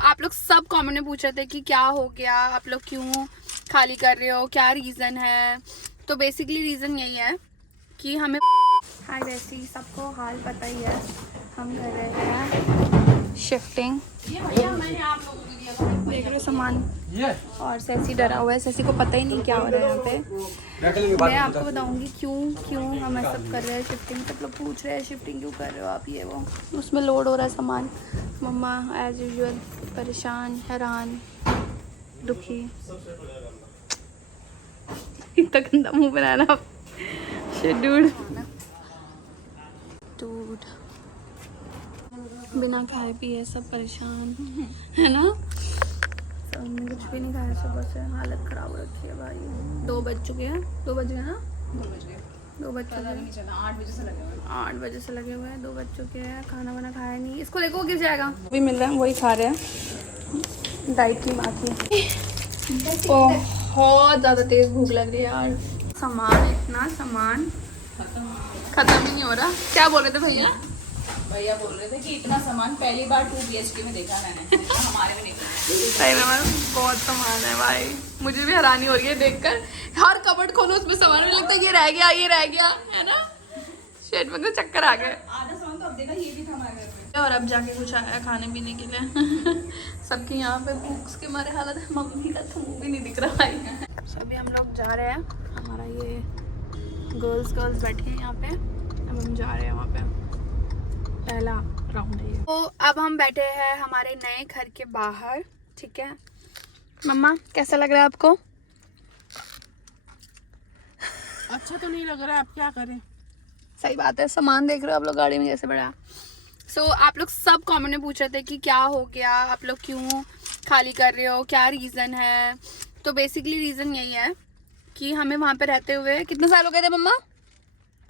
आप लोग सब कमेंट में पूछ रहे थे कि क्या हो गया, आप लोग क्यों खाली कर रहे हो, क्या रीज़न है। तो बेसिकली रीज़न यही है कि हमें हाय वैसी सबको हाल पता ही है, हम कर रहे हैं शिफ्टिंग। देख रहे हो सामान, और सैसी डरा हुआ है, सैसी को पता ही नहीं क्या हो रहा है यहाँ पे। मैं आपको बताऊंगी क्यों हम सब कर रहे हैं शिफ्टिंग। सब लोग पूछ रहे हैं शिफ्टिंग क्यों कर रहे हो आप, ये वो। उसमें लोड हो रहा है सामान। मम्मा एज यूजुअल परेशान, हैरान, दुखी। इतना गंदा मुंह बनाना डूड बिना खाए पिए सब परेशान है ना। तो हमने कुछ भी नहीं खाया सुबह से, हालत ख़राब हो रखी है भाई। 2 बज चुके हैं, 2 बज गए ना, 2 बज चुके हैं, 8 बजे से लगे हुए हैं, 2 बज चुके हैं। खाना वाना खाया नहीं, इसको देखो गिर जाएगा। अभी मिल रहा है वही खा रहे हैं, डाइट की माँ की। बहुत ज़्यादा तेज़ भूख लग रही है यार। सामान, इतना सामान खत्म ही नहीं हो रहा। क्या बोल रहे थे भैया? भैया बोल रहे थे कि इतना सामान पहली बार 2 BHK में देखा मैंने। हमारे में नहीं। सही में बहुत सामान है भाई, मुझे भी हैरानी हो रही है देखकर। हर कबर्ड खोलो उसमें सामान, मुझे लगता है ये रह गया है ना। शेड में तो चक्कर आ गए। आधा सामान तो अब देखा ये भी था हमारे घर पे। और अब जाके कुछ आया खाने पीने के लिए। सबकी यहाँ पे भूख के मारे हालत है। मम्मी का तो मुँह भी नहीं दिख रहा भाई। अभी हम लोग जा रहे हैं, हमारा ये गर्ल्स बैठी हैं यहाँ पे, अब हम जा रहे हैं वहाँ पे। पहला राउंड है। तो अब हम बैठे हैं हमारे नए घर के बाहर, ठीक है। मम्मा कैसा लग रहा है आपको? अच्छा तो नहीं लग रहा है, अब क्या करें। सही बात है, सामान देख रहे हो आप लोग गाड़ी में जैसे बड़ा। आप लोग सब कमेंट में पूछ रहे थे कि क्या हो गया, आप लोग क्यों खाली कर रहे हो, क्या रीज़न है। तो बेसिकली रीज़न यही है कि हमें वहाँ पे रहते हुए कितने साल हो गए थे मम्मा?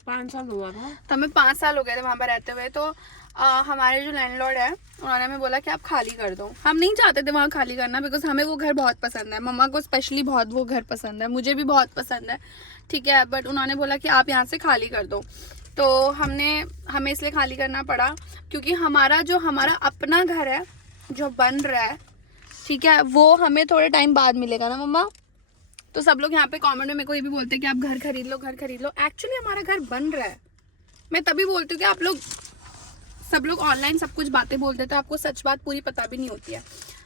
5 साल हुआ था। तो हमें 5 साल हो गए थे वहाँ पर रहते हुए। तो हमारे जो लैंडलॉर्ड है उन्होंने हमें बोला कि आप खाली कर दो। हम नहीं चाहते थे वहाँ खाली करना, बिकॉज हमें वो घर बहुत पसंद है। मम्मा को स्पेशली बहुत वो घर पसंद है, मुझे भी बहुत पसंद है, ठीक है। बट उन्होंने बोला कि आप यहाँ से खाली कर दो। तो हमें इसलिए खाली करना पड़ा क्योंकि हमारा अपना घर है जो बन रहा है, ठीक है, वो हमें थोड़े टाइम बाद मिलेगा ना मम्मा। तो सब लोग यहाँ पे कमेंट में मेरे को ये भी बोलते हैं कि आप घर खरीद लो। एक्चुअली हमारा घर बन रहा है। मैं तभी बोलती हूँ कि सब लोग ऑनलाइन सब कुछ बातें बोलते हैं तो आपको सच बात पूरी पता भी नहीं होती है।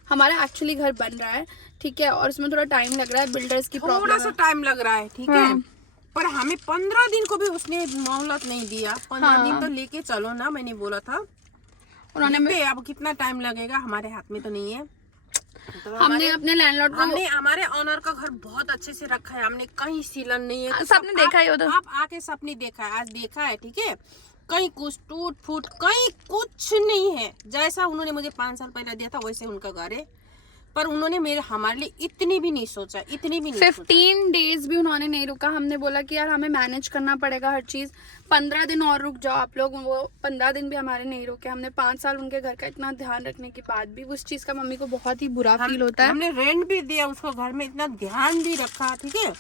हमारा एक्चुअली घर बन रहा है, ठीक है, और इसमें थोड़ा टाइम लग रहा है, बिल्डर्स की प्रॉब्लम थोड़ा सा टाइम लग रहा है, ठीक है। पर हमें 15 दिन को भी उसने मोहलत नहीं दिया। 15 दिन तो लेके चलो ना, मैंने बोला था। उन्होंने अब कितना टाइम लगेगा, हमारे हाथ में तो नहीं है। तो हमने अपने लैंडलॉर्ड को, हमने हमारे ऑनर का घर बहुत अच्छे से रखा है, हमने कहीं सीलन नहीं है। तो सबने देखा ही होता, आप आके सबने देखा है, आज देखा है, ठीक है। कहीं कुछ टूट फूट कहीं कुछ नहीं है। जैसा उन्होंने मुझे 5 साल पहले दिया था वैसे उनका घर है। पर उन्होंने हमारे लिए इतनी भी नहीं सोचा, इतनी भी नहीं 15 डेज भी उन्होंने नहीं रुका। हमने बोला कि यार हमें मैनेज करना पड़ेगा हर चीज़, 15 दिन और रुक जाओ आप लोग। वो 15 दिन भी हमारे नहीं रुके। हमने 5 साल उनके घर का इतना ध्यान रखने के बाद भी उस चीज़ का मम्मी को बहुत ही बुरा फील होता है। हमने रेंट भी दिया उसको, घर में इतना ध्यान भी रखा, ठीक है।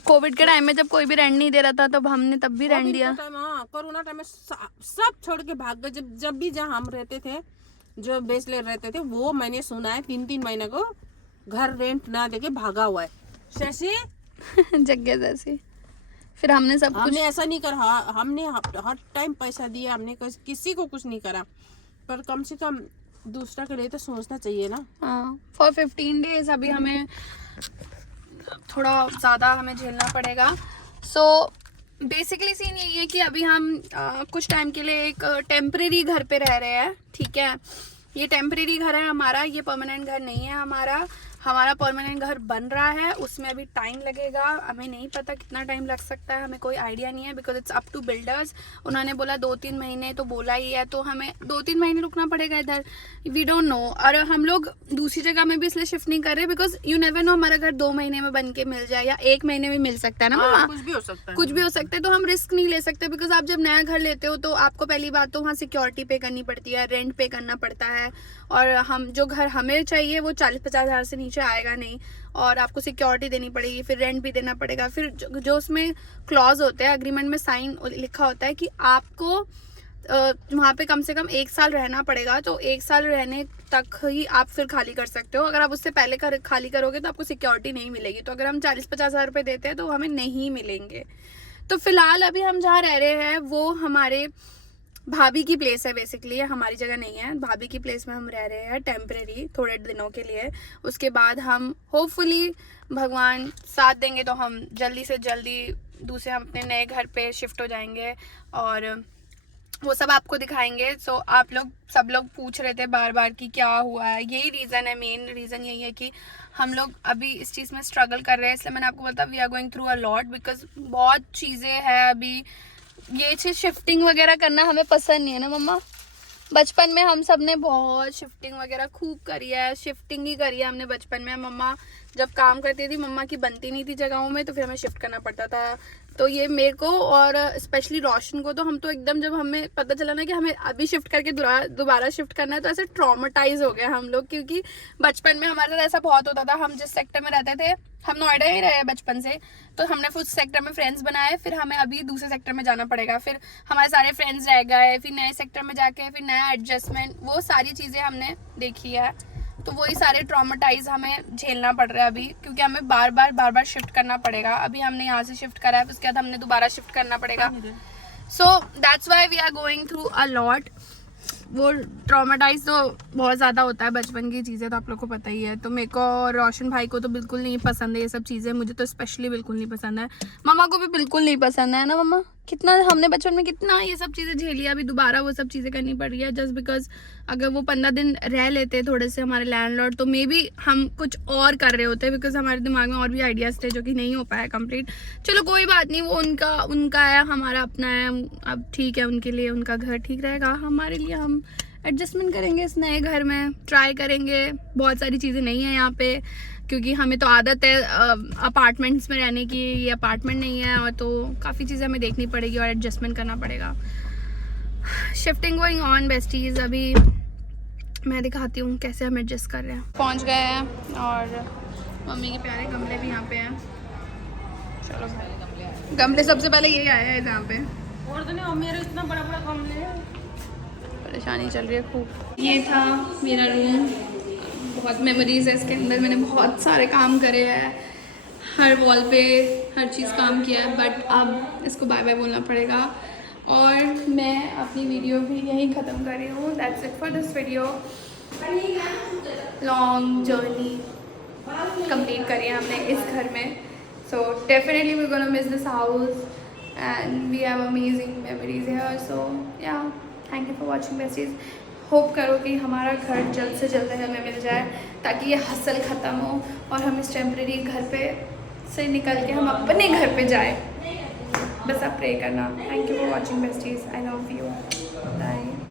कोविड के टाइम में जब कोई भी रेंट नहीं दे रहा था तब हमने तब भी रेंट दिया। कोरोना टाइम में सब छोड़ के भाग गए। जब भी जहाँ हम रहते थे, जो बैचलर रहते थे, वो मैंने सुना है 3-3 महीने को घर रेंट ना देके भागा हुआ है। शशि जगह जैसी। फिर हमने ऐसा नहीं करा। हमने हर टाइम पैसा दिया, हमने किसी को कुछ नहीं करा। पर कम से कम दूसरा के लिए तो सोचना चाहिए ना। फॉर 15 डेज अभी हमें थोड़ा ज़्यादा हमें झेलना पड़ेगा। बेसिकली सीन यही है कि अभी हम कुछ टाइम के लिए एक टेम्परेरी घर पे रह रहे हैं, ठीक है। ये टेम्परेरी घर है हमारा, ये परमानेंट घर नहीं है हमारा परमानेंट घर बन रहा है, उसमें अभी टाइम लगेगा। हमें नहीं पता कितना टाइम लग सकता है, हमें कोई आइडिया नहीं है, because it's up to builders. उन्होंने बोला 2-3 महीने तो बोला ही है, तो हमें 2-3 महीने रुकना पड़ेगा इधर, वी डोंट नो। और हम लोग दूसरी जगह में भी इसलिए शिफ्ट नहीं कर रहे बिकॉज यू नेवर नो, हमारा घर 2 महीने में बन के मिल जाए या 1 महीने में मिल सकता है ना मम्मा। कुछ भी हो सकता है, कुछ भी हो सकता है। तो हम रिस्क नहीं ले सकते बिकॉज आप जब नया घर लेते हो तो आपको पहली बात तो वहाँ सिक्योरिटी पे करनी पड़ती है, रेंट पे करना पड़ता है, और हम जो घर हमें चाहिए वो 40-50 हज़ार से नीचे आएगा नहीं, और आपको सिक्योरिटी देनी पड़ेगी, फिर रेंट भी देना पड़ेगा। फिर जो उसमें क्लॉज होते हैं, अग्रीमेंट में साइन लिखा होता है कि आपको वहाँ पे कम से कम 1 साल रहना पड़ेगा, तो 1 साल रहने तक ही आप फिर खाली कर सकते हो। अगर आप उससे पहले खाली करोगे तो आपको सिक्योरिटी नहीं मिलेगी। तो अगर हम 40-50 हज़ार रुपये देते हैं तो हमें नहीं मिलेंगे। तो फिलहाल अभी हम जहाँ रह रहे हैं वो हमारे भाभी की प्लेस है, बेसिकली हमारी जगह नहीं है। भाभी की प्लेस में हम रह रहे हैं टेम्परेरी, थोड़े दिनों के लिए। उसके बाद हम होपफुली भगवान साथ देंगे तो हम जल्दी से जल्दी दूसरे हम अपने नए घर पे शिफ्ट हो जाएंगे और वो सब आपको दिखाएंगे। सो आप लोग सब लोग पूछ रहे थे बार बार कि क्या हुआ है। यही रीज़न है, मेन रीज़न यही है कि हम लोग अभी इस चीज़ में स्ट्रगल कर रहे हैं। इसलिए मैंने आपको बोला we are going through a lot, because बहुत चीज़ें हैं अभी। ये चीज़ शिफ्टिंग वगैरह करना हमें पसंद नहीं है ना मम्मा। बचपन में हम सब ने बहुत शिफ्टिंग वगैरह खूब करी है, शिफ्टिंग ही करी है हमने बचपन में। मम्मा जब काम करती थी, मम्मा की बनती नहीं थी जगहों में, तो फिर हमें शिफ्ट करना पड़ता था। तो ये मेरे को और स्पेशली रोशन को तो हम तो एकदम, जब हमें पता चला ना कि हमें अभी शिफ्ट करके दोबारा शिफ्ट करना है, तो ऐसे ट्रॉमेटाइज हो गए हम लोग। क्योंकि बचपन में हमारे साथ ऐसा बहुत होता था। हम जिस सेक्टर में रहते थे, हम नोएडा ही रहे बचपन से, तो हमने उस सेक्टर में फ्रेंड्स बनाए। फिर हमें अभी दूसरे सेक्टर में जाना पड़ेगा, फिर हमारे सारे फ्रेंड्स रह गए, फिर नए सेक्टर में जाके फिर नया एडजस्टमेंट, वो सारी चीज़ें हमने देखी है। तो वही सारे ट्रॉमेटाइज हमें झेलना पड़ रहा है अभी, क्योंकि हमें बार बार शिफ्ट करना पड़ेगा। अभी हमने यहाँ से शिफ्ट करा है, उसके बाद हमने दोबारा शिफ्ट करना पड़ेगा। So that's why we are going through a lot. वो ट्रॉमेटाइज तो बहुत ज़्यादा होता है, बचपन की चीज़ें तो आप लोग को पता ही है। तो मेरे को और रोशन भाई को तो बिल्कुल नहीं पसंद है ये सब चीज़ें, मुझे तो स्पेशली बिल्कुल नहीं पसंद है। मम्मा को भी बिल्कुल नहीं पसंद है ना मम्मा। कितना हमने बचपन में कितना ये सब चीज़ें झेली, अभी दोबारा वो सब चीज़ें करनी पड़ रही है जस्ट बिकॉज अगर वो 15 दिन रह लेते थोड़े से हमारे लैंडलॉर्ड, तो मे बी हम कुछ और कर रहे होते, बिकॉज हमारे दिमाग में और भी आइडियाज़ थे जो कि नहीं हो पाया कंप्लीट। चलो कोई बात नहीं, वो उनका है, हमारा अपना है। अब ठीक है, उनके लिए उनका घर ठीक रहेगा, हमारे लिए हम एडजस्टमेंट करेंगे इस नए घर में, ट्राई करेंगे। बहुत सारी चीज़ें नहीं है यहाँ पे, क्योंकि हमें तो आदत है अपार्टमेंट्स में रहने की, ये अपार्टमेंट नहीं है, और तो काफ़ी चीज़ें हमें देखनी पड़ेगी और एडजस्टमेंट करना पड़ेगा। Shifting going on besties. अभी मैं दिखाती हूँ कैसे हम एडजस्ट कर रहे हैं। पहुँच गए हैं और मम्मी के प्यारे गमले भी यहाँ पे हैं। चलो गमले सबसे पहले यही आया है यहाँ पे, और तो नहीं, मेरे इतना बड़ा बड़ा गमले है। परेशानी चल रही है खूब। ये था मेरा रूम, बहुत मेमोरीज है इसके अंदर। मैंने बहुत सारे काम करे हैं, हर वॉल पे हर चीज़ काम किया है, बट अब इसको बाय बाय बोलना पड़ेगा और मैं अपनी वीडियो भी यहीं ख़त्म कर रही हूँ। That's it for this video. Long journey complete करी है हमने इस घर में। So definitely we gonna miss this house and we have amazing memories here. So ya thank you for watching besties. Hope करो कि हमारा घर जल्द से जल्द हमें मिल जाए, ताकि ये हसल ख़त्म हो और हम इस टेम्परेरी घर पे से निकल के हम अपने घर पे जाए। बस आप प्रे करना। Thank you for watching besties. I love you. Bye.